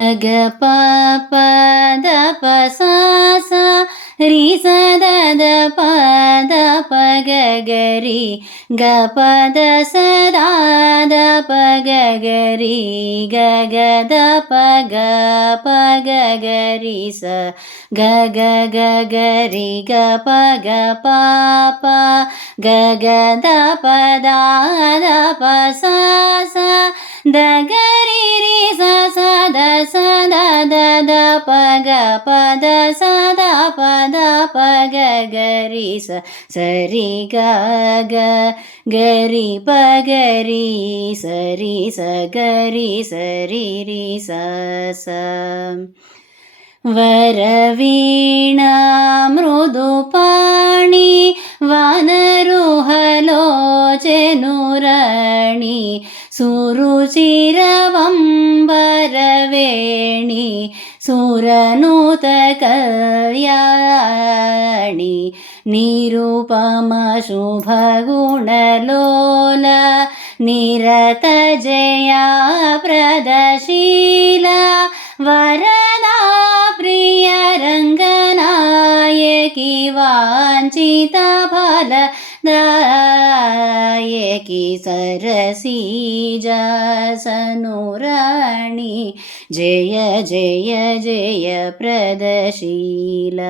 ग प प द प सा सा रि स द द प द प ग ग रि ग प द स ದ ದ ಪ ಗ ಗ ರಿ ಗ ಗ ದ ಪ ಗ ಪ ಗ ಗ ರಿ ಸ ಗ ಗ ಗ ಗ ರಿ ಗ ಪ ಗ ಪ ಪ ಗ ಗ ದ ಪ ದ ದ ಪ ಸ ಸ ದ ಗ ರಿ ರಿ ಸ ಸ ದ ಸ ದ ದ ದ ಪ ಗ ಪ ದ ಸ ದ ಪ ದ ಪ ಗ ಗ ರಿ ಸ ಸ ರಿ ಗ ಗ ಗ ರಿ ಪ ಗ ರಿ ಸ ರಿ ಸ ಗ ರಿ ಸ ರಿ ರಿ ಸ ಸ ವರವೀಣಾ ಮೃದುಪಾಣಿ ವಾನರುಹಲೋಚನುರಣಿ ಸುರುಚಿರವಂಬರವೇಣಿ ಸುರನೂತ ಕಲ್ಯಾಣಿ ನಿರುಪಮ ಶುಭಗುಣಲೋಲ ನಿರತ ಜಯ ಪ್ರದಶೀಲ ವರದಾ ಪ್ರಿಯ ರಂಗನಾಯಕಿ ವಾಂಚಿತ ಫಲದಾಯಕಿ ಸರಸೀಜ ಸನುರಾಣಿ ಜಯ ಜಯ ಜಯ ಪ್ರದಶೀಲ.